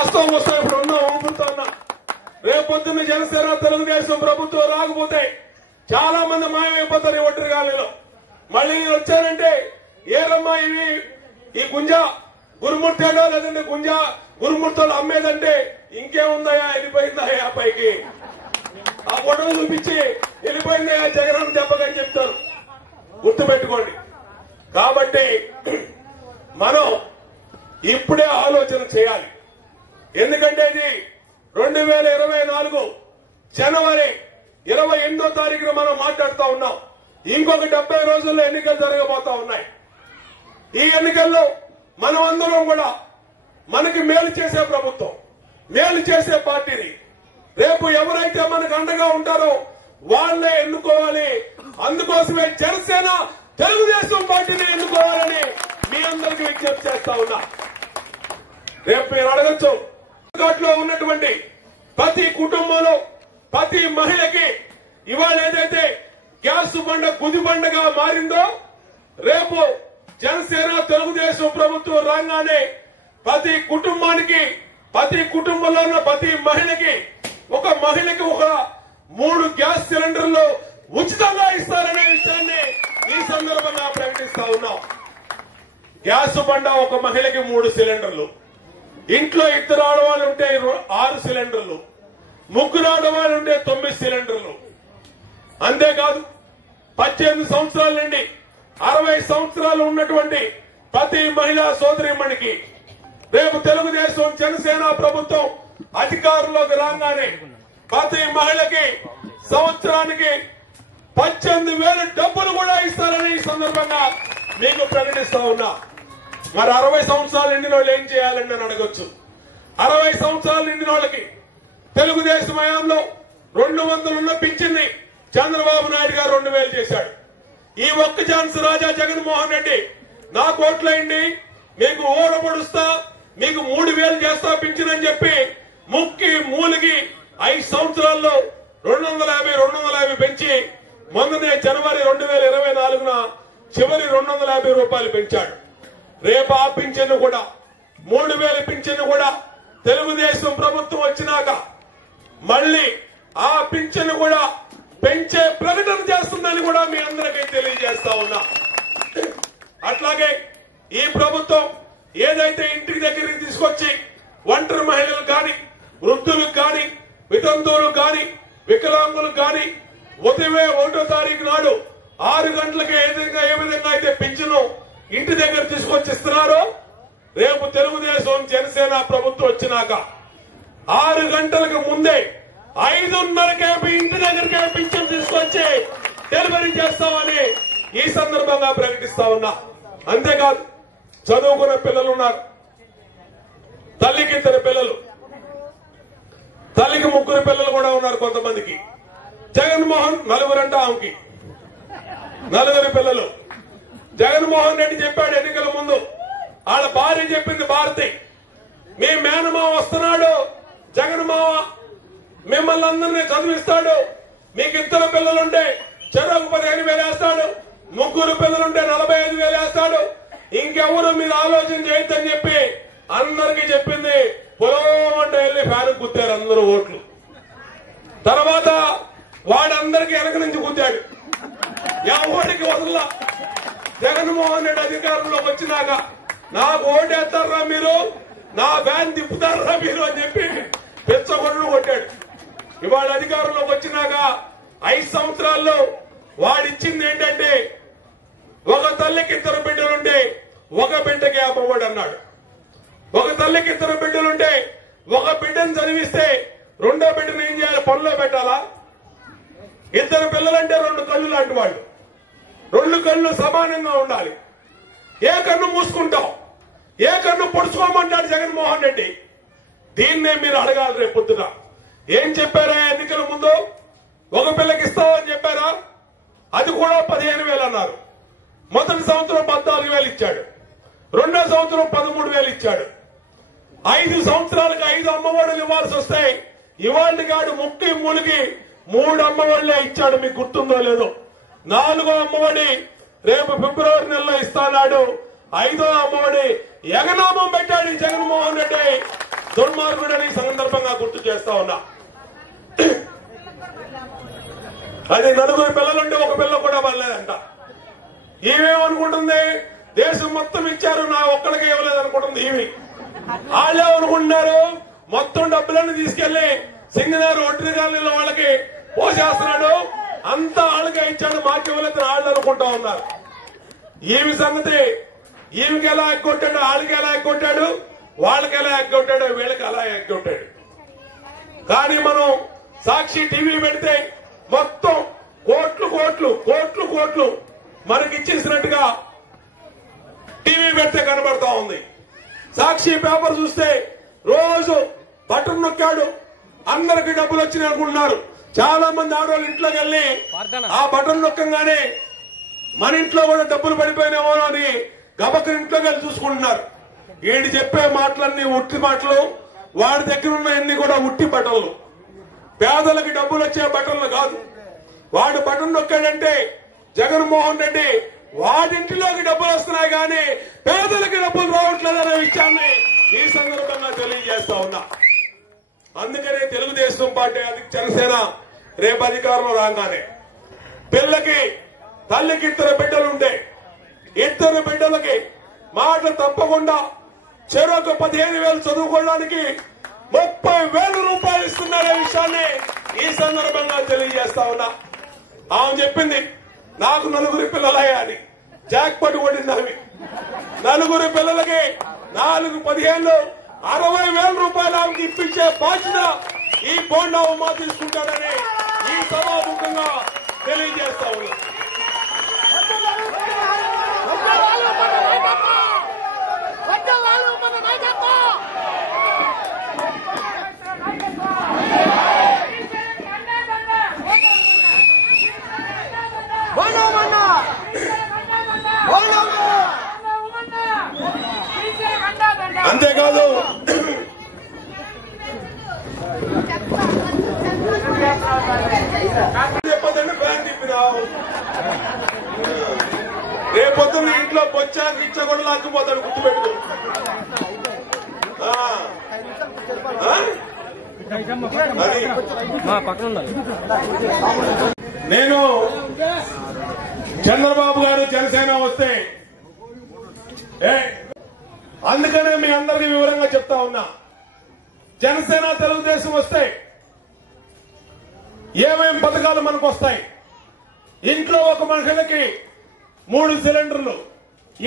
వాస్తవం వస్తే ఇప్పుడు ఊపుతా ఉన్నా. రేపొద్దున్న జనసేన తెలుగుదేశం ప్రభుత్వం రాకపోతే చాలా మంది మాయమైపోతారు ఈ ఒంటరి గాలిలో. మళ్ళీ వచ్చారంటే ఏరమ్మా ఇవి ఈ గుంజ గురుమూర్తేడో లేదంటే గుంజ గురుమూర్తులు అమ్మేదంటే ఇంకేముందయా వెళ్ళిపోయిందయా పైకి ఆ ఫోటోలు చూపించి వెళ్ళిపోయిందయా జగన్ దెబ్బకని చెప్తారు. గుర్తుపెట్టుకోండి. కాబట్టి మనం ఇప్పుడే ఆలోచన చేయాలి. ఎందుకంటే ఇది 2024 జనవరి 28వ తారీఖున మనం మాట్లాడుతూ ఉన్నాం. ఇంకొక 70 రోజుల్లో ఎన్నికలు జరగబోతా ఉన్నాయి. ఈ ఎన్నికల్లో మనం అందరం కూడా మనకి మేలు చేసే ప్రభుత్వం, మేలు చేసే పార్టీని రేపు ఎవరైతే మనకు అండగా ఉంటారో వాళ్లే ఎన్నుకోవాలి. అందుకోసమే జనసేన తెలుగుదేశం పార్టీని ఎన్నుకోవాలని మీ అందరికీ విజ్ఞప్తి చేస్తా ఉన్నా. రేపు మీరు అడగచ్చు, అందుబాటులో ఉన్నటువంటి ప్రతి కుటుంబంలో ప్రతి మహిళకి ఇవాళ ఏదైతే గ్యాస్ బండ గుది బండగా మారిందో రేపు జనసేన తెలుగుదేశం ప్రభుత్వం రాగానే ప్రతి కుటుంబానికి ప్రతి కుటుంబంలో ఉన్న ప్రతి మహిళకి ఒక 3 గ్యాస్ సిలిండర్లు ఉచితంగా ఇస్తారనే విషయాన్ని ఈ సందర్భంగా ప్రకటిస్తా ఉన్నాం. గ్యాస్ బండ ఒక మహిళకి 3 సిలిండర్లు, ఇంట్లో 2 ఆడవాళ్ళు ఉంటే 6 సిలిండర్లు, 3 ఆడవాళ్ళు ఉంటే 9 సిలిండర్లు. అంతేకాదు 18 సంవత్సరాల నుండి 60 సంవత్సరాలు ఉన్నటువంటి ప్రతి మహిళా సోదరీమణికి రేపు తెలుగుదేశం జనసేన ప్రభుత్వం అధికారంలోకి రాగానే ప్రతి మహిళకి సంవత్సరానికి 18,000 డబ్బులు కూడా ఇస్తారని ఈ సందర్భంగా మీకు ప్రకటిస్తా ఉన్నా. మరి 60 సంవత్సరాలు నిండిన వాళ్ళు ఏం చేయాలని నేను అడగొచ్చు. 60 సంవత్సరాలు నిండిన వాళ్ళకి తెలుగుదేశం హయాంలో 200 ఉన్న పింఛన్ని చంద్రబాబు నాయుడు గారు 2,000 చేశాడు. ఈ ఒక్క ఛాన్స్ రాజా జగన్మోహన్ రెడ్డి నా కోట్లయింది మీకు ఓడబడుస్తా మీకు 3,000 చేస్తా పింఛన్ అని చెప్పి ముక్కి మూలికి 5 సంవత్సరాల్లో 250 పెంచి మొన్ననే జనవరి 2024న చివరి 250 రూపాయలు పెంచాడు. రేపు ఆ పింఛన్ను కూడా 3,000 పింఛన్ను కూడా తెలుగుదేశం ప్రభుత్వం వచ్చినాక మళ్లీ ఆ పింఛన్ను కూడా పెంచే ప్రకటన చేస్తుందని కూడా మీ అందరికీ తెలియజేస్తా ఉన్నా. అట్లాగే ఈ ప్రభుత్వం ఏదైతే ఇంటికి దగ్గరికి తీసుకొచ్చి ఒంటరి మహిళలు కానీ వృద్ధులకు కానీ వితంతువులకు కానీ వికలాంగులకు కానీ ఉదయం 1వ తారీఖు నాడు 6 గంటలకి ఏ విధంగా అయితే పింఛను ఇంటి దగ్గర తీసుకొచ్చి ఇస్తున్నారో రేపు తెలుగుదేశం జనసేన ప్రభుత్వం వచ్చినాక 6 గంటలకు ముందే 5:30కే ఇంటి దగ్గరికే పింఛను తీసుకొచ్చి డెలివరీ చేస్తామని ఈ సందర్భంగా ప్రకటిస్తా ఉన్నా. అంతేకాదు చదువుకున్న పిల్లలు ఉన్నారు, తల్లికి 2 పిల్లలు, తల్లికి 3 పిల్లలు కూడా ఉన్నారు. కొంతమందికి జగన్మోహన్ 4 అంట ఆమెకి 4 పిల్లలు. జగన్మోహన్ రెడ్డి చెప్పాడు ఎన్నికల ముందు, వాళ్ళ భార్య చెప్పింది భారతి, మీ మేనమావ వస్తున్నాడు జగన్మావ మిమ్మల్ని అందరినీ చదివిస్తాడు, మీకు 2 పిల్లలుంటే చెరకు 15,000 వేస్తాడు, 3 పిల్లలుంటే 45,000 వేస్తాడు, ఇంకెవరు మీరు ఆలోచన చేయొద్దని చెప్పి అందరికీ చెప్పింది. పొలమంటే వెళ్లి ఫ్యాన్ గుద్దారు అందరూ ఓట్లు. తర్వాత వాడందరికీ వెనక నుంచి గుద్దాడు. ఎవరికి వదల్లా. జగన్మోహన్ రెడ్డి అధికారంలోకి వచ్చినాక నాకు ఓటేస్తారా మీరు, నా ఫ్యాన్ తిప్పుతారా మీరు అని చెప్పి పెచ్చగొడ్లు కొట్టాడు. ఇవాళ అధికారంలోకి వచ్చినాక 5 సంవత్సరాల్లో వాడిచ్చింది ఏంటంటే ఒక తల్లికి 2 బిడ్డలుంటే ఒక బిడ్డకి అమ్మఒడి అన్నాడు. ఒక తల్లికి 2 బిడ్డలుంటే ఒక బిడ్డను చదివిస్తే 2వ బిడ్డను ఏం చేయాలి, పనిలో పెట్టాలా? 2 పిల్లలంటే 2 కళ్ళు లాంటి వాళ్ళు, 2 కళ్ళు సమానంగా ఉండాలి. ఏ కన్ను మూసుకుంటాం, ఏ కన్ను పొడుచుకోమంటాడు జగన్మోహన్ రెడ్డి. దీన్నే మీరు అడగాలి. రేపు పొద్దున ఏం చెప్పారా ఎన్నికల ముందు? ఒక పిల్లకి ఇస్తామని చెప్పారా? అది కూడా 15,000 అన్నారు. మొదటి సంవత్సరం 14,000 ఇచ్చాడు, 2వ సంవత్సరం 13,000 ఇచ్చాడు. 5 సంవత్సరాలకు 5 అమ్మఒడులు ఇవ్వాల్సి వస్తాయి. ఇవాళ కాడు 33కి 3 అమ్మఒడులే ఇచ్చాడు. మీకు గుర్తుందో లేదో? 4వ అమ్మఒడి రేపు ఫిబ్రవరి నెలలో ఇస్తాడు. 5వ అమ్మఒడి ఎగనామం పెట్టాడు జగన్మోహన్ రెడ్డి. దుర్మార్గుడని సందర్భంగా గుర్తు చేస్తా ఉన్నా. అది నలుగురు పిల్లలుంటే ఒక పిల్ల కూడా పడలేదంట. ఈమెమనుకుంటుంది దేశం మొత్తం ఇచ్చారు నా ఒక్కడికి ఇవ్వలేదనుకుంటుంది. వాళ్ళేమనుకుంటున్నారు మొత్తం డబ్బులన్నీ తీసుకెళ్లి సింగనారు ఒంటరి కాలనీలో వాళ్ళకి పోసేస్తున్నాడు, అంతా వాళ్ళకే ఇచ్చాడు మాకు ఇవ్వలేదని వాళ్ళు అనుకుంటా ఉన్నారు. ఈమె సంగతి ఈమెకి ఎలా ఎగ్గొట్టాడు, వాళ్ళకి ఎలా ఎగ్గొట్టాడు, వాళ్ళకి ఎలా ఎగ్గొట్టాడు, వీళ్ళకి ఎలా ఎగ్గొట్టాడు. కానీ మనం సాక్షి టీవీ పెడితే మొత్తం కోట్లు కోట్లు కోట్లు కోట్లు మనకిచ్చేసినట్టుగా టీవీ పెడితే కనబడతా ఉంది. సాక్షి పేపర్ చూస్తే రోజు బటన్ నొక్కాడు అందరికి డబ్బులు వచ్చినాయి అనుకుంటున్నారు. చాలా మంది ఆడవాళ్ళు ఇంట్లోకి వెళ్లి ఆ బటన్ నొక్కగానే మన ఇంట్లో కూడా డబ్బులు పడిపోయినామో అని గబక్కన ఇంట్లోకి వెళ్ళి చూసుకుంటున్నారు. వీడి చెప్పే మాటలన్నీ ఉట్టి మాటలు, వాడి దగ్గర ఉన్న అన్ని కూడా ఉట్టి బటన్లు. పేదలకి డబ్బులు వచ్చే బటన్లు కాదు. వాడు బటన్ నొక్కాడంటే జగన్మోహన్ రెడ్డి వాడింటిలోకి డబ్బులు వస్తున్నాయి కానీ పేదలకి డబ్బులు రావట్లేదనే విషయాన్ని ఈ సందర్భంగా తెలియజేస్తా ఉన్నా. అందుకనే తెలుగుదేశం పార్టీ జనసేన రేపు అధికారంలో రాగానే పిల్లకి తల్లికి ఇద్దరు బిడ్డలుంటే ఇద్దరు బిడ్డలకి మాట తప్పకుండా చెరొక 15,000 చదువుకోవడానికి 30,000 రూపాయలు ఇస్తున్నారనే విషయాన్ని ఈ సందర్భంగా తెలియజేస్తా ఉన్నా. ఆమె చెప్పింది నాకు 4 పిల్లలయ్యా అని. జాక్పాట్ కొట్టింది ఆమె. 4 పిల్లలకి 4 15 60,000 రూపాయలు ఆమెకి ఇప్పించే బాధ్యత ఈ బోండా ఉమా తీసుకుంటారని ఈ సభాముఖంగా తెలియజేస్తా ఉన్నా. అంతేకాదు చెప్పదండి ఫ్యాన్ తిప్పినావు. రేపొద్దున ఇంట్లో బొచ్చా గిచ్చ కూడా లాక్కుపోతాడు, గుర్తుపెట్టుకో. నేను చంద్రబాబు గారు జనసేన వస్తే అందుకనే మీ అందరికీ వివరంగా చెప్తా ఉన్నా. జనసేన తెలుగుదేశం వస్తే ఏమేం పథకాలు మనకు వస్తాయి. ఇంట్లో ఒక మహిళకి 3 సిలిండర్లు,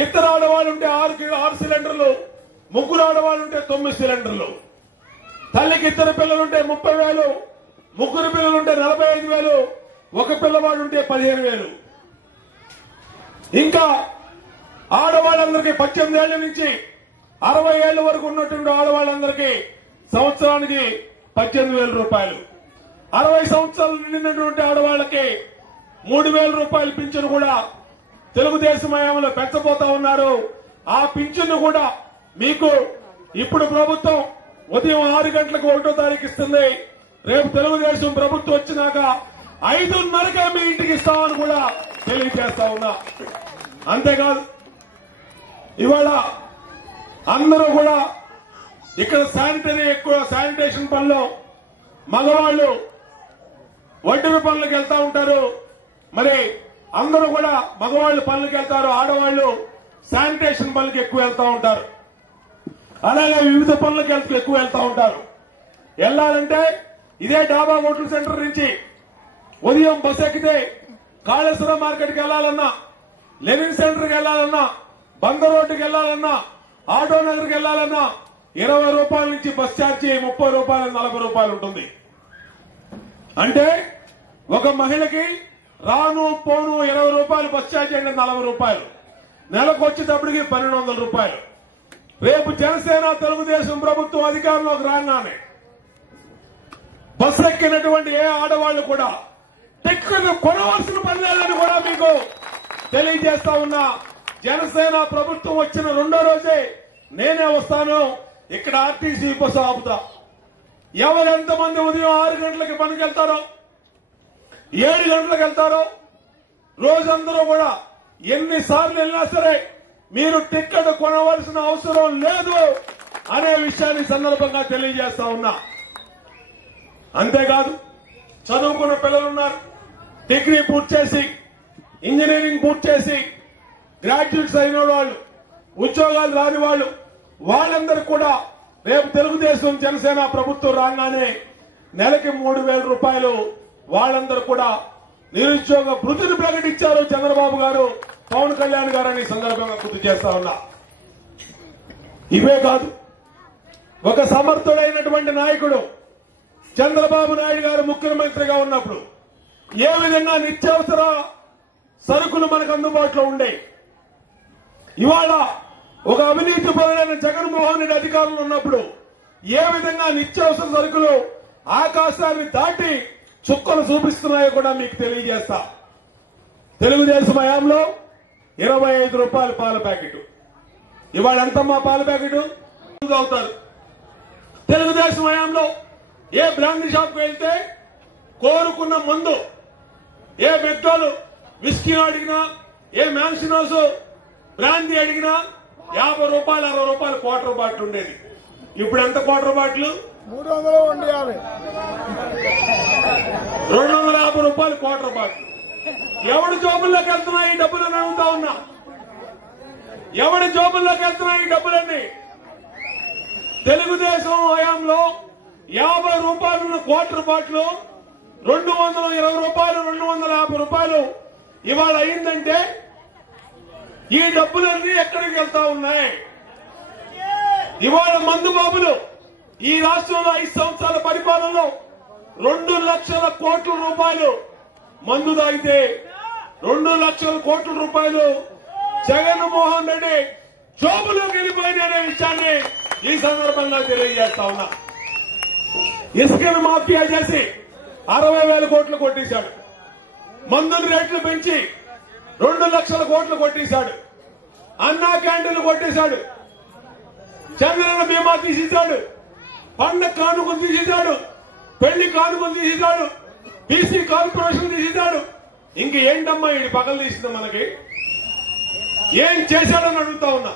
ఇద్దరు ఆడవాళ్ళుంటే 6 సిలిండర్లు, ముగ్గురు ఆడవాళ్ళుంటే 9 సిలిండర్లు, తల్లికి 2 పిల్లలుంటే 30,000, ముగ్గురు పిల్లలుంటే 45,000, ఒక పిల్లవాడుంటే 15,000. ఇంకా ఆడవాళ్ళందరికీ 18 ఏళ్ల నుంచి 60 ఏళ్ల వరకు ఉన్నటువంటి ఆడవాళ్ళందరికీ సంవత్సరానికి 18,000 రూపాయలు. 60 సంవత్సరాలు నిండినటువంటి ఆడవాళ్లకి 3,000 రూపాయల పింఛను కూడా తెలుగుదేశం హయాంలో పెంచబోతా ఉన్నారు. ఆ పింఛను కూడా మీకు ఇప్పుడు ప్రభుత్వం ఉదయం 6 గంటలకు 1వ తారీఖు ఇస్తుంది. రేపు తెలుగుదేశం ప్రభుత్వం వచ్చినాక 5:30కే మీ ఇంటికి ఇస్తామని కూడా తెలియజేస్తా ఉన్నా. అంతేకాదు ఇవాళ అందరూ కూడా ఇక్కడ శానిటేషన్ పనులు మగవాళ్లు ఒడ్డు పనులకు వెళ్తా ఉంటారు. మరి అందరూ కూడా మగవాళ్లు పనులకు వెళ్తారు, ఆడవాళ్లు శానిటేషన్ పనులకు ఎక్కువ వెళ్తా ఉంటారు. అలాగే వివిధ పనులకు ఎక్కువ వెళ్తా ఉంటారు. వెళ్లాలంటే ఇదే డాబా హోటల్ సెంటర్ నుంచి ఉదయం బస్ ఎక్కితే కాళేశ్వరం మార్కెట్కి వెళ్లాలన్నా, లెనిన్ సెంటర్కి వెళ్లాలన్నా, బందర్ రోడ్డుకి వెళ్లాలన్నా, ఆటో నగర్కి వెళ్లాలన్నా 20 రూపాయల నుంచి బస్ ఛార్జీ 30 రూపాయలు 40 రూపాయలు ఉంటుంది. అంటే ఒక మహిళకి రాను పోను 20 రూపాయలు బస్ ఛార్జీ అంటే 40 రూపాయలు, నెలకు వచ్చేటప్పటికి 1,200 రూపాయలు. రేపు జనసేన తెలుగుదేశం ప్రభుత్వం అధికారంలోకి రాగానే బస్సు ఎక్కినటువంటి ఏ ఆడవాళ్లు కూడా టికెట్ కొనవలసిన పని లేదని కూడా మీకు తెలియజేస్తా ఉన్నా. జనసేన ప్రభుత్వం వచ్చిన 2వ రోజే నేనే వస్తాను, ఇక్కడ ఆర్టీసీ బస్సు ఆపుతా. ఎంతమంది ఉదయం 6 గంటలకి పనికి వెళ్తారో, 7 గంటలకు వెళ్తారో, రోజందరూ కూడా ఎన్నిసార్లు వెళ్ళినా సరే మీరు టికెట్ కొనవలసిన అవసరం లేదు. అనే విషయాన్ని సందర్భంగా తెలియజేస్తా ఉన్నా. అంతేకాదు చదువుకున్న పిల్లలున్నారు, డిగ్రీ పూర్తి చేసి ఇంజనీరింగ్ పూర్తి చేసి గ్రాడ్యుయేట్స్ అయిన వాళ్ళు, ఉద్యోగాలు రాని వాళ్ళు, వాళ్ళందరూ కూడా రేపు తెలుగుదేశం జనసేన ప్రభుత్వం రాగానే నెలకి 3,000 రూపాయలు వాళ్ళందరూ కూడా నిరుద్యోగ భృతిని ప్రకటించారు చంద్రబాబు గారు, పవన్ కళ్యాణ్ గారు అని సందర్భంగా గుర్తు చేస్తా ఉన్నా. ఇవే కాదు, ఒక సమర్థుడైనటువంటి నాయకుడు చంద్రబాబు నాయుడు గారు ముఖ్యమంత్రిగా ఉన్నప్పుడు ఏ విధంగా నిత్యావసర సరుకులు మనకు అందుబాటులో ఉండే, ఇవాళ ఒక అవినీతి పరుడైన జగన్మోహన్ రెడ్డి అధికారులు ఉన్నప్పుడు ఏ విధంగా నిత్యావసర సరుకులు ఆకాశాన్ని దాటి చుక్కలు చూపిస్తున్నాయో కూడా మీకు తెలియజేస్తా. తెలుగుదేశం హయాంలో 25 రూపాయల పాల ప్యాకెట్, ఇవాళ ఎంతమ్మా పాల ప్యాకెట్ అవుతారు. తెలుగుదేశం హయాంలో ఏ బ్రాండ్ షాప్కి వెళ్తే కోరుకున్న మందు, ఏ మెట్రోలు విస్కీ అడిగినా, ఏ మ్యాన్షన్ హౌస్ బ్రాందీ అడిగినా 50 రూపాయలు 60 రూపాయలు క్వార్టర్ బాటిల్ ఉండేది. ఇప్పుడు ఎంత క్వార్టర్ బాటిల్? 250 రూపాయలు క్వార్టర్ బాటిల్. ఎవడి జోబుల్లోకి వెళ్తున్నాయి ఈ డబ్బులని అడుగుతా ఉన్నా. ఎవడి జోబుల్లోకి వెళ్తున్నాయి ఈ డబ్బులన్నీ? తెలుగుదేశం హయాంలో 50 రూపాయలున్న క్వార్టర్ బాటిల్ 220 రూపాయలు, 250 రూపాయలు ఇవాళ అయిందంటే ఈ డబ్బులన్నీ ఎక్కడికి వెళ్తా ఉన్నాయి? ఇవాళ మందు బాబులు ఈ రాష్ట్రంలో 5 సంవత్సరాల పరిపాలనలో 2 లక్షల కోట్ల రూపాయలు మందు తాగితే 2 లక్షల కోట్ల రూపాయలు జగన్మోహన్ రెడ్డి జోబులోకి వెళ్ళిపోయిందనే విషయాన్ని ఈ సందర్భంగా తెలియజేస్తా ఉన్నా. ఇసుకను మాఫియా చేసి 60,000 కోట్లు కొట్టేశాడు. మందుల రేట్లు పెంచి 2 లక్షల కోట్లు కొట్టేశాడు. అన్నా క్యాంటీన్లు కొట్టేశాడు. చంద్రన్న బీమా తీసేశాడు. పండగ కానుకలు తీసేశాడు. పెళ్లి కానుకలు తీసేశాడు. బీసీ కార్పొరేషన్ తీసేశాడు. ఇంక ఏంటమ్మా ఇది పగలు తీసింది మనకి? ఏం చేశాడని అడుగుతా ఉన్నా.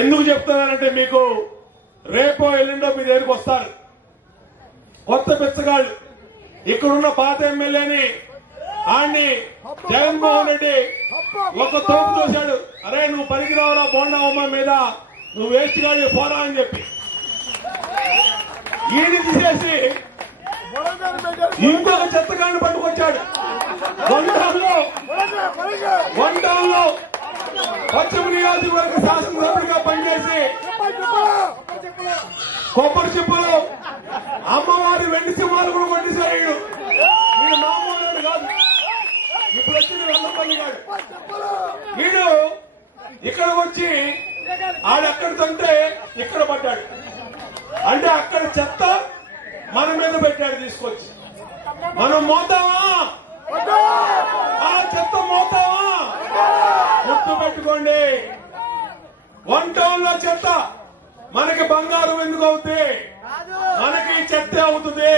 ఎందుకు చెప్తున్నానంటే మీకు రేపో ఎల్లుండో మీ దగ్గరికి వస్తారు కొత్త బిచ్చగాళ్ళు. ఇక్కడున్న పాత ఎమ్మెల్యేని ఆడిని జగన్మోహన్ రెడ్డి ఒక తోపు తోశాడు. అరే నువ్వు పనికి రావాలా బోండావమ్మ మీద, నువ్వు వేస్ట్ గాడి పోరా అని చెప్పి ఈయన తీసేసి ఇంకొక చెత్తగాడిని పట్టుకొచ్చాడు. వన్ టౌన్ లో పశ్చిమ నియోజకవర్గ శాసనసభ్యుడిగా పనిచేసి కొబ్బరి చిప్పులు అమ్మవారి వెండి సింహాలు కూడా కొట్టేశాడు. వీడు మామూలు కాదు, ఇప్పుడు వచ్చింది వెల్లపల్లి గాడు. వీడు ఇక్కడికి వచ్చి ఆడెక్కడ తంటే ఇక్కడ పడ్డాడు. అంటే అక్కడ చెత్త మన మీద పెట్టాడు తీసుకొచ్చి. మనం మోతామా? ఆ చెత్త మోతామా? గుర్తు పెట్టుకోండి. 1 టౌన్ లో చెత్త మనకి బంగారం ఎందుకు అవుతుంది? మనకి చెత్త అవుతుంది.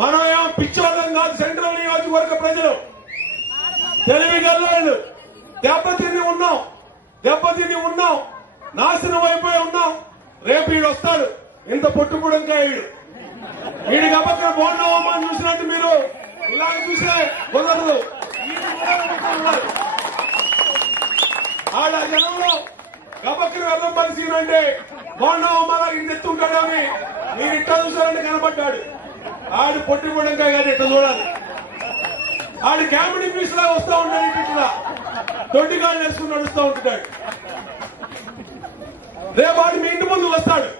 మనం ఏమో పిచ్చోళ్ళం కాదు. సెంట్రల్ నియోజకవర్గ ప్రజలు తెలివిగల్లోళ్ళు దెబ్బతిని ఉన్నాం, నాశనం అయిపోయి ఉన్నాం. రేపు వీడు వస్తాడు, ఇంత పొట్టుపుడంకా వీడికి అపక్కన బోండవమ్మని చూసినట్టు మీరు ఇలాగ చూసే కుదరదు. ఆడ జనంలో గబక్కన వెళ్ళం పరిశీలన అంటే బోండవమ్మలా ఇంత ఎత్తుంటాడని మీరు ఇట్లా చూసారంటే కనపడ్డాడు. ఆడు పొట్టుపుడంకా కానీ ఇట్లా చూడాలి. ఆడు కామెడీ పీస్ లాగా వస్తూ ఉంటాడు. ఇట్లా దొడ్డిగాళ్ళు వేసుకుని నడుస్తూ ఉంటున్నాడు. రేపు ఆడు మీ ఇంటి ముందు వస్తాడు.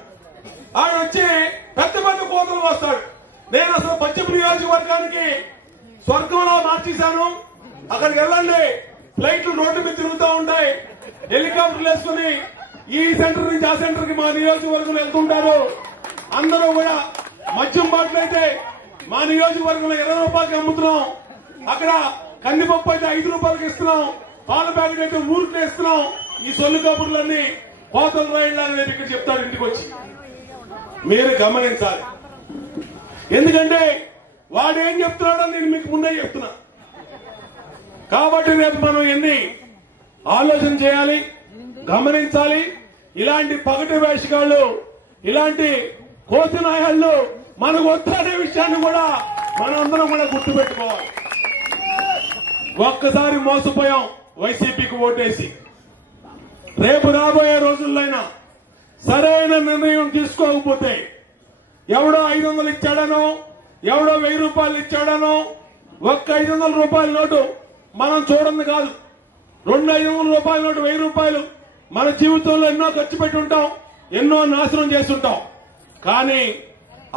ఆడు వచ్చి పెద్ద పెద్ద కోతలు వస్తాడు. నేను అసలు పశ్చిమ నియోజకవర్గానికి స్వర్గంలో మార్చేశాను. అక్కడికి వెళ్ళండి, ఫ్లైట్లు రోడ్డు మీద తిరుగుతూ ఉంటాయి. హెలికాప్టర్లు వేసుకుని ఈ సెంటర్ నుంచి ఆ సెంటర్ కి మా నియోజకవర్గంలో వెళ్తుంటారు. అందరూ కూడా మద్యం బాటలు అయితే మా నియోజకవర్గంలో 20 రూపాయలకి అమ్ముతున్నాం. అక్కడ కందిపప్పు అయితే 5 రూపాయలకి ఇస్తున్నాం. పాల ప్యాకెట్ అయితే ఊరికి ఇస్తున్నాం. ఈ సొల్లు కబుర్లన్నీ కోతలు రాయడానికి నేను ఇక్కడ చెప్తాను ఇంటికి వచ్చి. మీరు గమనించాలి. ఎందుకంటే వాడు ఏం చెప్తున్నాడో నేను మీకు ముందే చెప్తున్నా. కాబట్టి రేపు మనం ఎన్ని ఆలోచన చేయాలి, గమనించాలి. ఇలాంటి పగటి వేషగాళ్లు, ఇలాంటి కోతినాయాళ్లు మనకు వద్దనే విషయాన్ని కూడా మనందరం కూడా గుర్తుపెట్టుకోవాలి. ఒక్కసారి మోసపోయాం వైసీపీకి ఓటేసి. రేపు రాబోయే రోజుల్లోనైనా సరైన నిర్ణయం తీసుకోకపోతే ఎవడో 500 ఇచ్చాడనో, ఎవడో 1000 రూపాయలు ఇచ్చాడనో, ఒక్క 500 రూపాయల నోటు మనం చూడండి కాదు, 2 500 రూపాయల నోటు, 1000 రూపాయలు మన జీవితంలో ఎన్నో ఖర్చు పెట్టి ఉంటాం, ఎన్నో నాశనం చేస్తుంటాం. కానీ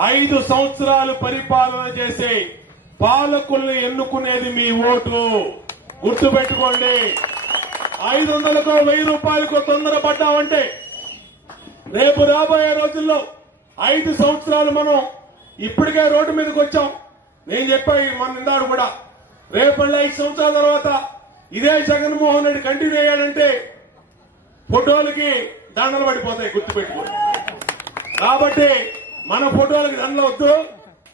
5 సంవత్సరాలు పరిపాలన చేసే పాలకుల్ని ఎన్నుకునేది మీ ఓటు. గుర్తుపెట్టుకోండి. 500కో 1000 రూపాయలకో తొందరపడ్డామంటే రేపు రాబోయే రోజుల్లో 5 సంవత్సరాలు మనం ఇప్పటికే రోడ్డు మీదకి వచ్చాం. నేను చెప్పాను మన నిందాడు కూడా, రేపు 5 సంవత్సరాల తర్వాత ఇదే జగన్మోహన్ రెడ్డి కంటిన్యూ అయ్యాడంటే ఫోటోలకి దండలు పడిపోతాయి. గుర్తుపెట్టుకోండి. కాబట్టి మన ఫోటోలకి దండలు వద్దు,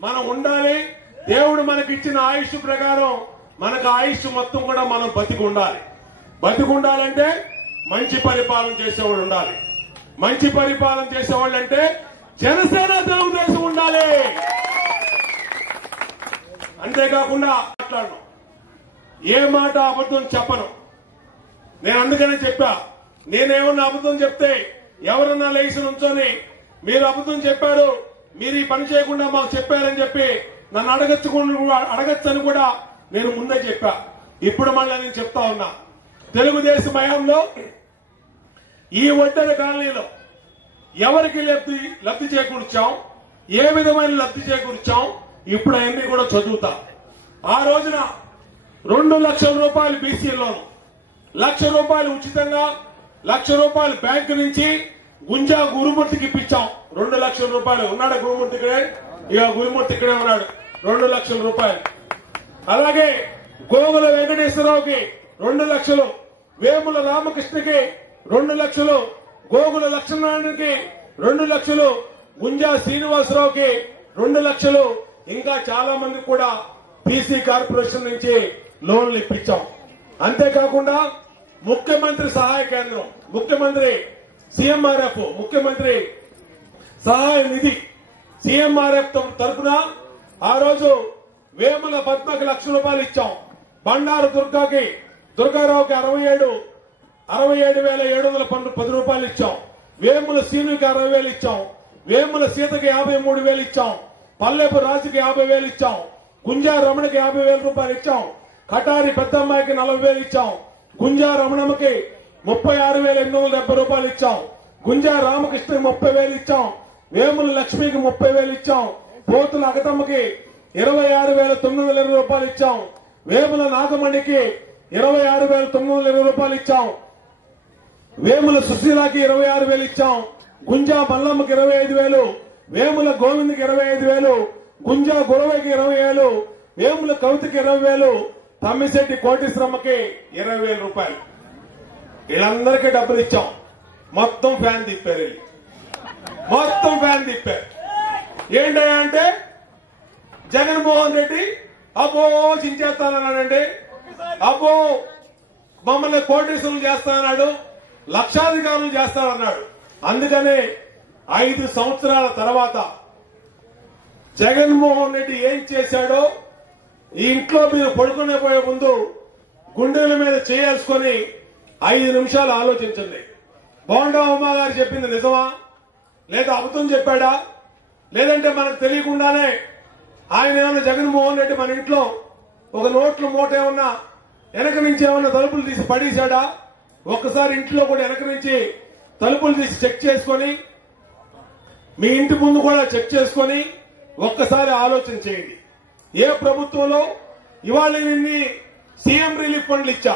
మనం ఉండాలి. దేవుడు మనకి ఇచ్చిన ఆయుష్ ప్రకారం మనకు ఆయుష్ మొత్తం కూడా మనం బతికి ఉండాలి. బతికి ఉండాలంటే మంచి పరిపాలన చేసేవాడు ఉండాలి. మంచి పరిపాలన చేసేవాళ్ళు అంటే జనసేన తెలుగుదేశం ఉండాలి. అంతేకాకుండా మాట్లాడను, ఏ మాట అబద్ధం చెప్పను. నేను అందుకనే చెప్పా, నేనేమన్నా అబద్ధం చెప్తే ఎవరన్నా లేచి నుంచొని మీరు అబద్ధం చెప్పారు, మీరు ఈ పని చేయకుండా మాకు చెప్పారని చెప్పి నన్ను అడగచ్చని కూడా నేను ముందే చెప్పా. ఇప్పుడు మళ్ళీ నేను చెప్తా ఉన్నా, తెలుగుదేశం హయాంలో ఈ ఒంటరి కాలనీలో ఎవరికి లబ్ధి చేకూర్చాం, ఏ విధమైన లబ్ధి చేకూర్చాం, ఇప్పుడు అవన్నీ కూడా చదువుతా. ఆ రోజున 2 లక్షల రూపాయలు బీసీలోను, 1 లక్ష రూపాయలు ఉచితంగా, 1 లక్ష రూపాయలు బ్యాంకు నుంచి గుంజా గురుమూర్తికి ఇప్పించాం. 2 లక్షల రూపాయలు. ఉన్నాడు గురుమూర్తి ఇక్కడే, ఇక గురుమూర్తి ఇక్కడే ఉన్నాడు. 2 లక్షల రూపాయలు. అలాగే గోగుల వెంకటేశ్వరరావుకి 2 లక్షలు, వేముల రామకృష్ణకి 2 లక్షలు, గోగుల లక్ష్మణానికి 2 లక్షలు, గుంజా శ్రీనివాసరావుకి 2 లక్షలు, ఇంకా చాలా మంది కూడా బీసీ కార్పొరేషన్ నుంచి లోన్లు ఇప్పించాం. అంతేకాకుండా ముఖ్యమంత్రి సహాయ కేంద్రం, ముఖ్యమంత్రి సీఎంఆర్ఎఫ్, ముఖ్యమంత్రి సహాయ నిధి సీఎంఆర్ఎఫ్ తరఫున ఆ రోజు వేముల పద్మకి 1 లక్ష రూపాయలు ఇచ్చాం. బండారు దుర్గారావుకి 67,710 రూపాయలు ఇచ్చాం. వేముల సీనుకి 60,000 ఇచ్చాం. వేముల సీతకి 53,000 ఇచ్చాం. పల్లెపు రాజుకి 50,000 ఇచ్చాం. గుంజా రమణకి 50,000 రూపాయలు ఇచ్చాం. కటారి పెద్దమ్మాయికి 40,000 ఇచ్చాం. గుంజా రమణమ్మకి 36,870 రూపాయలు ఇచ్చాం. గుంజా రామకృష్ణకి 30,000 ఇచ్చాం. వేముల లక్ష్మికి 30,000 ఇచ్చాం. పోతుల అగతమ్మకి 26,920 రూపాయలు ఇచ్చాం. వేముల నాగమణికి 26,920 రూపాయలు ఇచ్చాం. వేముల సుశీలాకి 26,000 ఇచ్చాం. గుంజా మల్లమ్మకి 25,000, వేముల గోవింద్కి 25,000, గుంజా గురవకి 20,000, వేముల కవితకి 20,000, తమ్మిశెట్టి కోటేశ్వరమ్మకి 20,000 రూపాయలు. వీళ్ళందరికీ డబ్బులు ఇచ్చాం. మొత్తం ఫ్యాన్ తిప్పారు. మొత్తం ఫ్యాన్ తిప్పారు. ఏంటయ్యా అంటే జగన్మోహన్ రెడ్డి అబ్బో చించేస్తానన్నాడండి, అబ్బో మమ్మల్ని కోటేశ్వరులు చేస్తానన్నాడు, లక్షాధికారులు చేస్తానన్నాడు. అందుకనే 5 సంవత్సరాల తర్వాత జగన్మోహన్ రెడ్డి ఏం చేశాడో ఈ ఇంట్లో మీరు పడుకునే పోయే ముందు గుండెల మీద చేసుకుని 5 నిమిషాలు ఆలోచించండి. బోండా ఉమా గారు చెప్పింది నిజమా, లేదా అబద్ధం చెప్పాడా, లేదంటే మనకు తెలియకుండానే ఆయన ఏమన్నా జగన్మోహన్ రెడ్డి మన ఇంట్లో ఒక నోట్ల మూట ఏమన్నా వెనక నుంచి ఏమన్నా తలుపులు తీసి పడేశాడా? ఒక్కసారి ఇంట్లో కూడా వెనక నుంచి తలుపులు తీసి చెక్ చేసుకుని మీ ఇంటి ముందు కూడా చెక్ చేసుకుని ఒక్కసారి ఆలోచన చేయండి. ఏ ప్రభుత్వంలో ఇవాళ నిన్ని సీఎం రిలీఫ్ ఫండ్లు ఇచ్చా,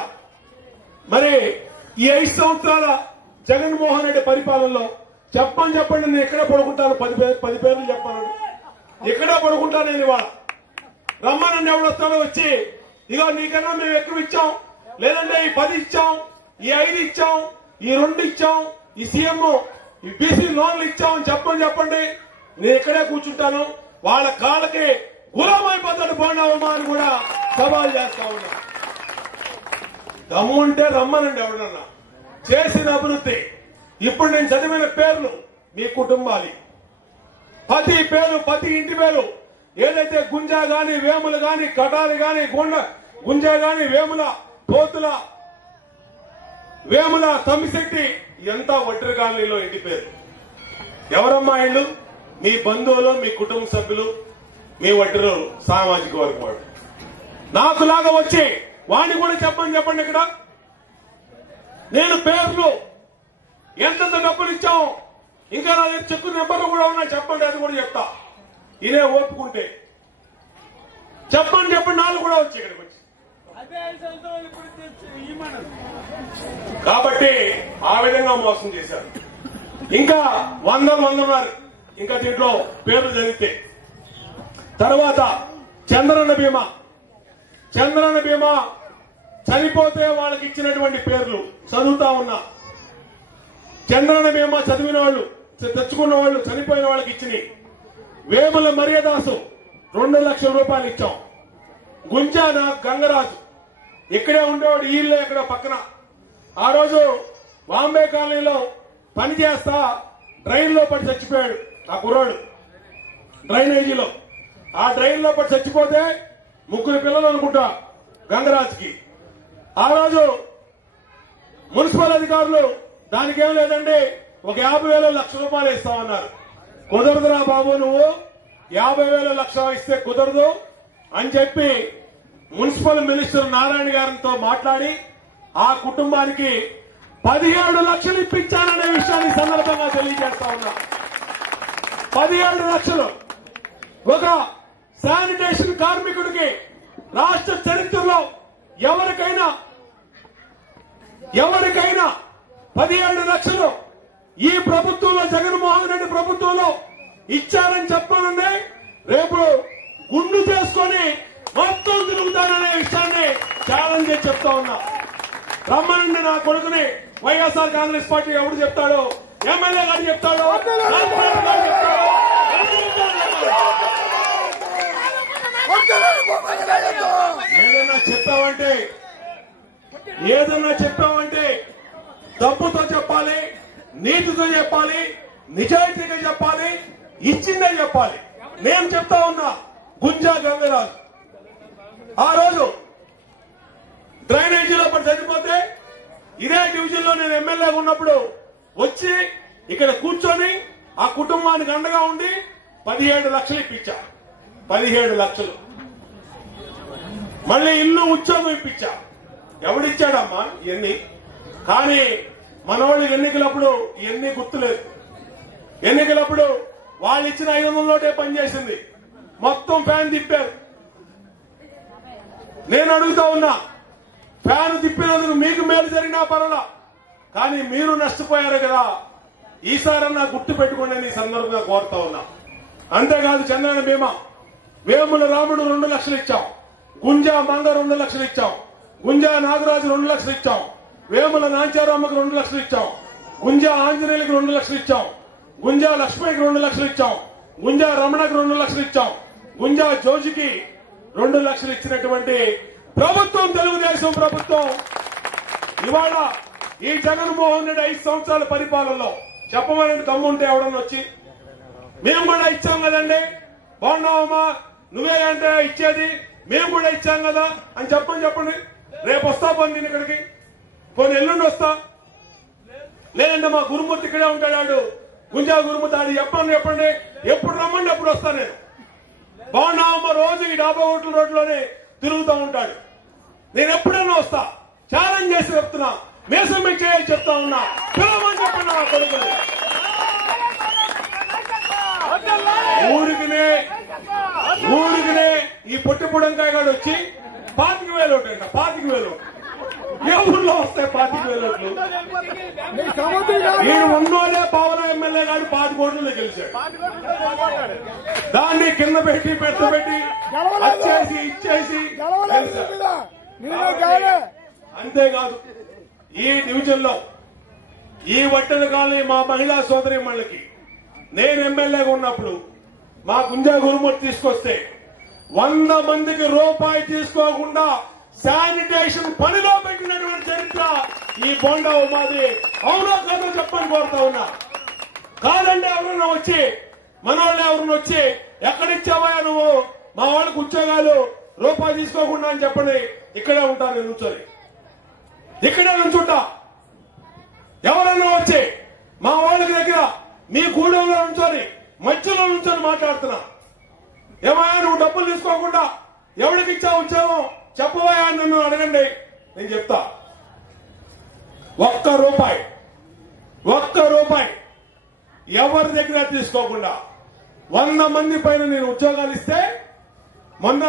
మరి ఈ 5 సంవత్సరాల జగన్మోహన్ రెడ్డి పరిపాలనలో చెప్పండి నేను ఎక్కడ పడుకుంటాను? 10 పేర్లు చెప్పాను. ఎక్కడ పడుకుంటాను నేను? ఇవాళ రమ్మనండి, ఎవడు వస్తాడో వచ్చి ఇగో నీకన్నా మేము ఎక్కువ ఇచ్చాం, లేదంటే ఈ 10 ఇచ్చాం, ఈ 5 ఇచ్చాం, ఈ 2 ఇచ్చాం, ఈ సీఎం ఈ బీసీ లోన్లు ఇచ్చామని చెప్పండి. నేను ఇక్కడే కూర్చుంటాను. వాళ్ళ కాళ్ళకి గులామైపోతాడు బోండావమ్మా అని కూడా సవాల్ చేస్తా ఉన్నా. దమ్ము ఉంటే రమ్మనండి. ఎవడన్నా చేసిన అభివృద్ధి ఇప్పుడు నేను చదివిన పేర్లు మీ కుటుంబాలి. ప్రతి పేరు, ప్రతి ఇంటి పేరు ఏదైతే గుంజా గాని, వేములు గాని, కటాలి గాని, గుంజా గాని, వేముల, పోతుల, వేముల, తమ్మిశెట్టి ఎంత ఒంటరి కాలనీలో ఇంటి పేరు. ఎవరమ్మా ఇళ్ళు? మీ బంధువులు, మీ కుటుంబ సభ్యులు, మీ ఒంటరి సామాజిక వర్గం వాడు. నాకులాగా వచ్చి వాడిని కూడా చెప్పండి ఇక్కడ. నేను పేర్లు ఎంతెంత డబ్బులు ఇచ్చాం, ఇంకా నా దగ్గర చెక్కు నెంబర్లు కూడా ఉన్నాయి, చెప్పండి, అది కూడా చెప్తా. ఇదే ఓపుకుంటే చెప్పండి నాలుగు కూడా వచ్చి ఇక్కడికి వచ్చి. కాబట్టి ఆ విధంగా మోసం చేశారు. ఇంకా వందలు ఉన్నారు ఇంకా దీంట్లో పేర్లు జరిగితే. తర్వాత చంద్రన్న బీమా చనిపోతే వాళ్ళకి ఇచ్చినటువంటి పేర్లు చదువుతా ఉన్నా. చంద్రన్న బీమా చదివిన వాళ్ళు, తెచ్చుకున్న వాళ్ళు, చనిపోయిన వాళ్ళకి ఇచ్చినాయి. వేముల మర్యాదాసు 2 లక్షల రూపాయలు ఇచ్చాం. గుంజాన గంగరాజు ఇక్కడే ఉండేవాడు, ఈళ్ళే ఇక్కడ పక్కన. ఆ రోజు బాంబే కాలనీలో పనిచేస్తా డ్రైన్ లో పడి చచ్చిపోయాడు ఆ కుర్రాడు. డ్రైనేజీలో ఆ డ్రైన్ లో పడి చచ్చిపోతే 3 పిల్లలు అనుకుంటా గంగరాజుకి. ఆ రోజు మున్సిపల్ అధికారులు దానికేం లేదండి, ఒక 50,000 లక్ష రూపాయలు ఇస్తామన్నారు. కుదరదురా బాబు, నువ్వు 50,000 లక్ష ఇస్తే కుదరదు అని చెప్పి మున్సిపల్ మినిస్టర్ నారాయణ గారితో మాట్లాడి ఆ కుటుంబానికి 17 లక్షలు ఇప్పించాననే విషయాన్ని సందర్భంగా తెలియజేస్తా ఉన్నా. 17 లక్షలు ఒక శానిటేషన్ కార్మికుడికి రాష్ట్ర చరిత్రలో ఎవరికైనా 17 లక్షలు ఈ ప్రభుత్వంలో, జగన్మోహన్ రెడ్డి ప్రభుత్వంలో ఇచ్చారని చెప్పానండి. రేపు గుండు చేసుకొని మొత్తం తిరుగుతాననే విషయాన్ని ఛాలెంజ్ చేసి చెప్తా ఉన్నా. రమ్మనండి నా కొడుకుని. వైఎస్ఆర్ కాంగ్రెస్ పార్టీ ఎవరు చెప్తాడో, ఎమ్మెల్యే గారు చెప్తాడో, రాజశేఖర్ గారు చెప్తాడో, ఏదన్నా చెప్పావంటే డబ్బుతో చెప్పాలి, నీతితో చెప్పాలి, నిజాయితీగా చెప్పాలి, ఇచ్చిందే చెప్పాలి. నేను చెప్తా ఉన్నా. గుంజా గంగరాజు ఆ రోజు డ్రైనేజీలో పడి చనిపోతే ఇదే డివిజన్ లో నేను ఎమ్మెల్యేగా ఉన్నప్పుడు వచ్చి ఇక్కడ కూర్చొని ఆ కుటుంబానికి అండగా ఉండి 17 లక్షలు ఇప్పించా. 17 లక్షలు. మళ్ళీ ఇల్లు, ఉద్యోగం ఇప్పించా. ఎవడిచ్చాడమ్మా ఇవన్నీ? కానీ మనోళ్ళు ఎన్నికలప్పుడు ఇవన్నీ గుర్తులేదు. ఎన్నికలప్పుడు వాళ్ళు ఇచ్చిన 500 నోటే పనిచేసింది. మొత్తం ఫ్యాన్ తిప్పారు. నేను అడుగుతా ఉన్నా, ఫ్యాన్ తిప్పినందుకు మీకు మేలు జరిగినా పర్వాలా, కానీ మీరు నష్టపోయారు కదా, ఈసారన్నా గుర్తు పెట్టుకోండి అని సందర్భంగా కోరుతా ఉన్నా. అంతేకాదు, చంద్రన్న బీమా వేముల రాముడు 2 లక్షలు ఇచ్చాం. గుంజా మంగ 2 లక్షలు ఇచ్చాం. గుంజా నాగరాజు 2 లక్షలు ఇచ్చాం. వేముల నాంచారమ్మకు 2 లక్షలు ఇచ్చాం. గుంజా ఆంజనేయులకు 2 లక్షలు ఇచ్చాం. గుంజా లక్ష్మికి 2 లక్షలు ఇచ్చాం. గుంజా రమణకు 2 లక్షలు ఇచ్చాం. గుంజా జోజికి 2 లక్షలు ఇచ్చినటువంటి ప్రభుత్వం తెలుగుదేశం ప్రభుత్వం. ఇవాళ ఈ జగన్మోహన్ రెడ్డి 5 సంవత్సరాల పరిపాలనలో చెప్పమని దమ్ముంటే ఎవడన్నా వచ్చి మేము కూడా ఇచ్చాం కదండి, బాగున్నావమ్మా, నువ్వే అంటే ఇచ్చేది, మేము కూడా ఇచ్చాం కదా అని చెప్పండి. రేపు వస్తా పోనీ నేను ఇక్కడికి, పోనీ ఎల్లుండి వస్తా. లేదంటే మా గురుమూర్తి ఇక్కడే ఉంటాడు, గుంజా గురుమూర్తి, అది చెప్పండి. ఎప్పుడు రమ్మండి అప్పుడు వస్తా నేను. బాగున్నావమ్మా రోజు ఈ 50 ఓట్ల రోడ్లోనే తిరుగుతూ ఉంటాడు. నేను ఎప్పుడన్నా వస్తా. ఛాలెంజ్ చేసి చెప్తున్నా, మేసం మీద చేయాలి చెప్తా ఉన్నా. పిలవమని చెప్పండి నా కొడుకుని. ఊరికినే ఈ పొట్టి పుడంకాయ గాడు వచ్చి 25,000 ఓటు అంట. 25,000 ఓటు ఏ ఊర్లో వస్తాయి? 25,000 ఓట్లు. ఈయన ఉన్నోలే పావన ఎమ్మెల్యే గారు 25 ఓట్లలో గెలిచాడు. దాన్ని కింద పెట్టి పెట్టబెట్టి ఇచ్చేసి అంతేకాదు, ఈ డివిజన్ లో ఈ వట్టెల కాలనీ మా మహిళా సోదరి మళ్ళకి నేను ఎమ్మెల్యేగా ఉన్నప్పుడు మా గుంజా గురుమూర్తి తీసుకొస్తే 100 మందికి రూపాయి తీసుకోకుండా శానిటేషన్ పనిలో పెట్టినటువంటి చరిత్ర ఈ బోండా ఉమాది అవునో కాదో చెప్పని కోరుతా ఉన్నా. కాదంటే ఎవరన్నా వచ్చి మన వాళ్ళు ఎవరన్నా వచ్చి ఎక్కడిచ్చావా నువ్వు మా వాళ్ళకి ఉద్యోగాలు రూపాయి తీసుకోకుండా అని చెప్పండి. ఇక్కడే ఉంటాను నేను నుంచొని, ఇక్కడే నుంచుంటా. ఎవరన్నా వచ్చి మా వాళ్ళకి దగ్గర మీ గూడెంలో నుంచొని మధ్యలో నుంచొని మాట్లాడుతున్నా. ఏమయ్యా నువ్వు డబ్బులు తీసుకోకుండా ఎవరికి ఇచ్చావు ఉద్యోగం చెప్పవా అని నన్ను అడగండి, నేను చెప్తా. ఒక్క రూపాయి ఎవరి దగ్గర తీసుకోకుండా 100 మంది పైన నేను ఉద్యోగాలు ఇస్తే మొన్న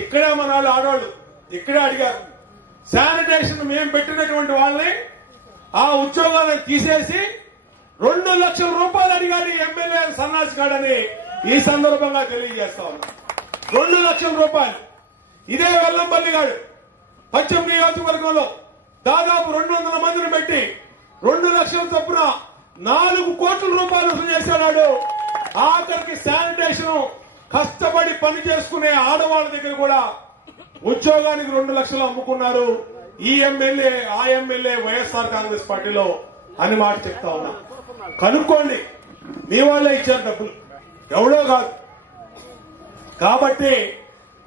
ఇక్కడే మన వాళ్ళు ఆడవాళ్ళు ఇక్కడే అడిగారు. శానిటేషన్ మేము పెట్టినటువంటి వాళ్ళని ఆ ఉద్యోగాలను తీసేసి 2 లక్షల రూపాయలు అడిగారు ఎమ్మెల్యే సన్నాసి కాడని ఈ సందర్భంగా తెలియజేస్తా ఉన్నా. 2 లక్షల రూపాయలు. ఇదే వెల్లంపల్లి గారు పశ్చిమ నియోజకవర్గంలో దాదాపు 200 మందిని పెట్టి 2 లక్షల చొప్పున 4 కోట్ల రూపాయలు వసూలు చేశాడు. ఆఖరికి శానిటేషన్ కష్టపడి పని చేసుకునే ఆడవాళ్ళ దగ్గర కూడా ఉద్యోగానికి 2 లక్షలు అమ్ముకున్నారు. ఈ ఎమ్మెల్యే ఆ ఎమ్మెల్యే వైఎస్ఆర్ కాంగ్రెస్ పార్టీలో అని మాట చెప్తా ఉన్నా. కనుక్కోండి, మీ వాళ్ళే ఇచ్చారు డబ్బులు, ఎవడో కాదు. కాబట్టి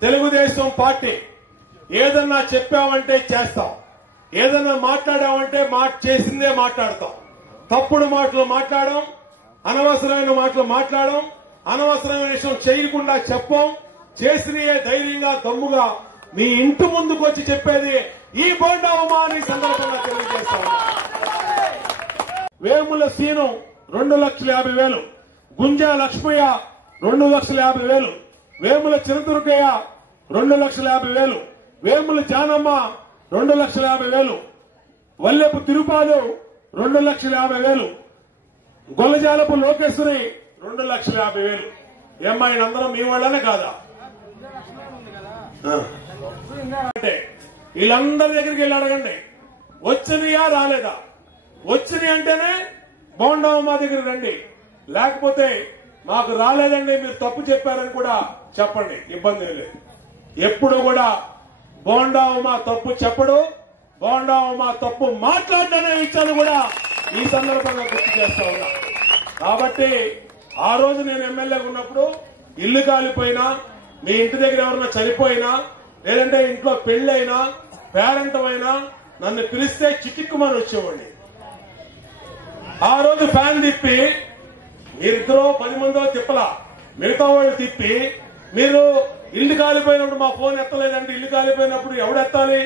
తెలుగుదేశం పార్టీ ఏదన్నా చెప్పామంటే చేస్తాం, ఏదన్నా మాట్లాడామంటే చేసిందే మాట్లాడతాం. తప్పుడు మాటలు మాట్లాడడం, అనవసరమైన మాటలు మాట్లాడడం, అనవసరమైన విషయం చేయకుండా చెప్పం. చేసినయే ధైర్యంగా దమ్ముగా మీ ఇంటి ముందుకు వచ్చి చెప్పేది ఈ బోండా ఉమా అని సందర్భంగా తెలియజేస్తాం. వేముల సీను 2,50,000, గుంజా లక్ష్మయ్య 2,50,000, వేముల చిరుదుర్గయ్య 2,50,000, వేముల జానమ్మ 2,50,000, వల్లెపు తిరుపాలు 2,50,000, గొల్లజాలపు లోకేశ్వరి 2,50,000. ఏమ్మా అందరం మీ వాళ్ళనే కాదా? అంటే వీళ్ళందరి దగ్గరికి వెళ్ళి అడగండి, వచ్చినయా రాలేదా? వచ్చినాయి అంటేనే బోండా ఉమా దగ్గరికి రండి, లేకపోతే మాకు రాలేదండి మీరు తప్పు చెప్పారని కూడా చెప్పండి, ఇబ్బంది లేదు. ఎప్పుడు కూడా బోండా ఉమా తప్పు చెప్పడు, బోండా ఉమా తప్పు మాట్లాడనే విషయాన్ని కూడా ఈ సందర్భంగా గుర్తు చేస్తా ఉన్నా. కాబట్టి ఆ రోజు నేను ఎమ్మెల్యేగా ఉన్నప్పుడు ఇల్లు కాలిపోయినా, మీ ఇంటి దగ్గర ఎవరన్నా చనిపోయినా, లేదంటే ఇంట్లో పెళ్లైనా, పేరెంటం అయినా నన్ను పిలిస్తే చిటిక్కుమని వచ్చేవాడిని. ఆ రోజు ఫ్యాన్ తిప్పి మీరిద్దరూ 10 మందో తిప్పలా, మిగతా వాళ్ళు తిప్పి మీరు ఇల్లు కాలిపోయినప్పుడు మా ఫోన్ ఎత్తలేదంటే ఇల్లు కాలిపోయినప్పుడు ఎవడెత్తాలి?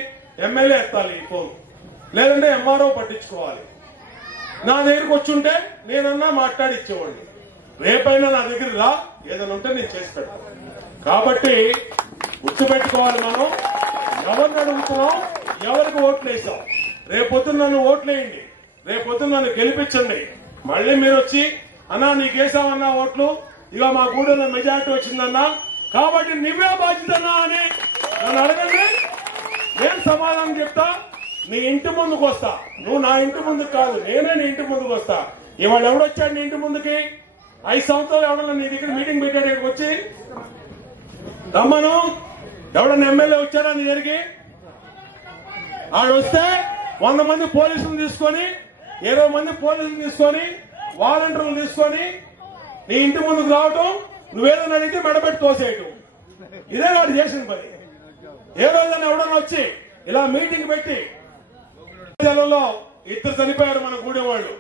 ఎమ్మెల్యే ఎత్తాలి ఫోన్, లేదంటే ఎంఆర్ఓ పట్టించుకోవాలి. నా దగ్గరికి వచ్చుంటే నేనన్నా మాట్లాడి ఇచ్చేవాడిని. రేపైనా నా దగ్గర రా, ఏదైనా ఉంటే నేను చేసి పెడతాను. కాబట్టి గుర్తుపెట్టుకోవాలి, మనం ఎవరిని అడుగుతున్నాం, ఎవరికి ఓట్లు వేసాం. రేపొద్దున నన్ను ఓట్లేయండి, రేపొద్దున నన్ను గెలిపించండి. మళ్లీ మీరు వచ్చి అన్నా నీకేసామన్నా ఓట్లు, ఇక మా గూడెంలో మెజార్టీ వచ్చిందన్నా కాబట్టి నువ్వే బాధ్యతన్నా అని నన్ను అడగండి, నేను సమాధానం చెప్తా. నీ ఇంటి ముందుకు వస్తా, నువ్వు నా ఇంటి ముందుకు కాదు, నేనే నీ ఇంటి ముందుకు వస్తా. ఇవాళ ఎవడొచ్చాడు నీ ఇంటి ముందుకి? 5 సంవత్సరాలు ఎవడన్నా నీ దగ్గర మీటింగ్ పెట్టాడు వచ్చి రమ్మను? ఎవడన్నా ఎమ్మెల్యే వచ్చాడా నీ దగ్గరికి? ఆడొస్తే 100 మంది పోలీసులు తీసుకొని, 20 మంది పోలీసులు తీసుకొని, వాలంటీర్లు తీసుకొని నీ ఇంటి ముందుకు రావటం, నువ్వేదన్నా అడిగితే మెడబెట్టి తోసేయటం, ఇదే వాడు చేసిన పని. ఏ రోజైనా ఎవడన్నా వచ్చి ఇలా మీటింగ్ పెట్టి జిల్లాలో 2 చనిపోయారు మన గూడెం వాళ్ళు.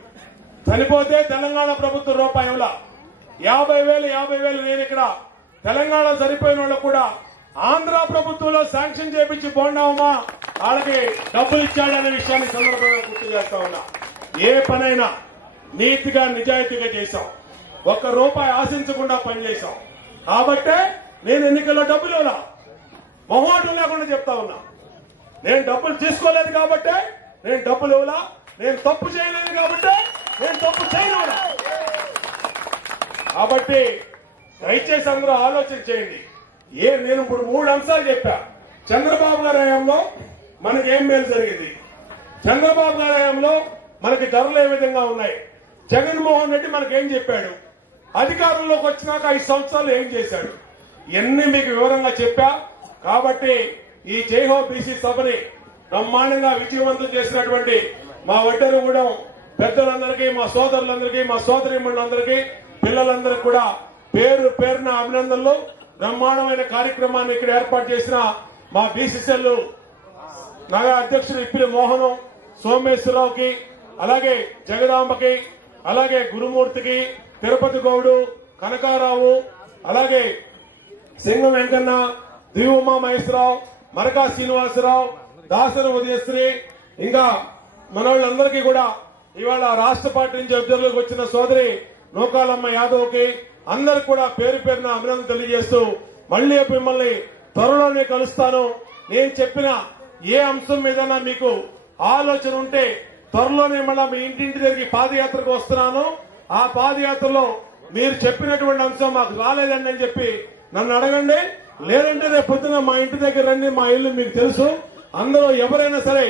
చనిపోతే తెలంగాణ ప్రభుత్వం రూపాయి 50,000 నేను ఇక్కడ తెలంగాణ సరిపోయిన వాళ్ళు కూడా ఆంధ్ర ప్రభుత్వంలో శాంక్షన్ చేపించి బోండా ఉమా వాళ్ళకి డబ్బులు ఇచ్చాడనే విషయాన్ని సందర్భంగా గుర్తు చేస్తా ఉన్నా. ఏ పనైనా నీతిగా నిజాయితీగా చేశాం, 1 రూపాయి ఆశించకుండా పనిచేశాం. కాబట్టే నేను ఎన్నికల్లో డబ్బులు ఇవ్వలా, మొహమాటం లేకుండా చెప్తా ఉన్నా. నేను డబ్బులు తీసుకోలేదు కాబట్టే నేను డబ్బులు ఇవ్వలా, నేను తప్పు చేయలేదు కాబట్టి నేను తప్పు చేయను. కాబట్టి దయచేసి అందరూ ఆలోచన చేయండి. నేను ఇప్పుడు 3 అంశాలు చెప్పా. చంద్రబాబు గారి హయాంలో మనకి ఏం మేలు జరిగింది, చంద్రబాబు గారి హయాంలో మనకి ధరలు ఏ విధంగా ఉన్నాయి, జగన్మోహన్ రెడ్డి మనకేం చెప్పాడు, అధికారంలోకి వచ్చినాక 5 సంవత్సరాలు ఏం చేశాడు, ఇవన్నీ మీకు వివరంగా చెప్పా. కాబట్టి ఈ జై హో బీసీ సభని బ్రహ్మాండంగా విజయవంతం చేసినటువంటి మా వడ్డెరగూడెం పెద్దలందరికీ, మా సోదరులందరికీ, మా సోదరీమణులందరికీ, పిల్లలందరికీ కూడా పేరు పేరున అభినందనలు. బ్రహ్మాండమైన కార్యక్రమాన్ని ఇక్కడ ఏర్పాటు చేసిన మా బీసీసీఎల్ నగర అధ్యక్షుడు ఇప్పిలి మోహన్, సోమేశ్వరరావుకి, అలాగే జగదాంబకి, అలాగే గురుమూర్తికి, తిరుపతి గౌడు, కనకారావు, అలాగే సింగం వెంకన్న, దివుమా మహేశ్వరరావు, మరకా శ్రీనివాసరావు, దాసరి ఉదయశ్రీ, ఇంకా మనోళ్ళందరికీ కూడా ఇవాళ రాష్ట్ర పార్టీ నుంచి ఉద్యోగులకు వచ్చిన సోదరి నూకాలమ్మ యాదవ్కి అందరికి కూడా పేరు పేరున అభినందన తెలియజేస్తూ మళ్లీ మిమ్మల్ని త్వరలోనే కలుస్తాను. నేను చెప్పిన ఏ అంశం మీదైనా మీకు ఆలోచన ఉంటే త్వరలోనే మళ్ళా మీ ఇంటింటి దగ్గరికి పాదయాత్రకు వస్తున్నాను. ఆ పాదయాత్రలో మీరు చెప్పినటువంటి అంశం మాకు రాలేదండి అని చెప్పి నన్ను అడగండి. లేదంటే రేపు పొద్దున మా ఇంటి దగ్గర రండి, మా ఇల్లు మీకు తెలుసు. అందులో ఎవరైనా సరే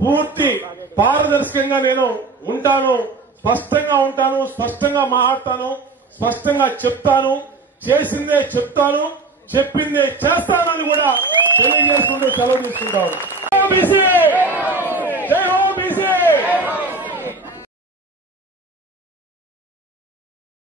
పూర్తి పారదర్శకంగా నేను ఉంటాను, స్పష్టంగా ఉంటాను, స్పష్టంగా మాట్లాడతాను, స్పష్టంగా చెప్తాను, చేసిందే చెప్తాను, చెప్పిందే చేస్తానని కూడా తెలియజేసుకుంటూ సెలవు తీసుకుంటాను.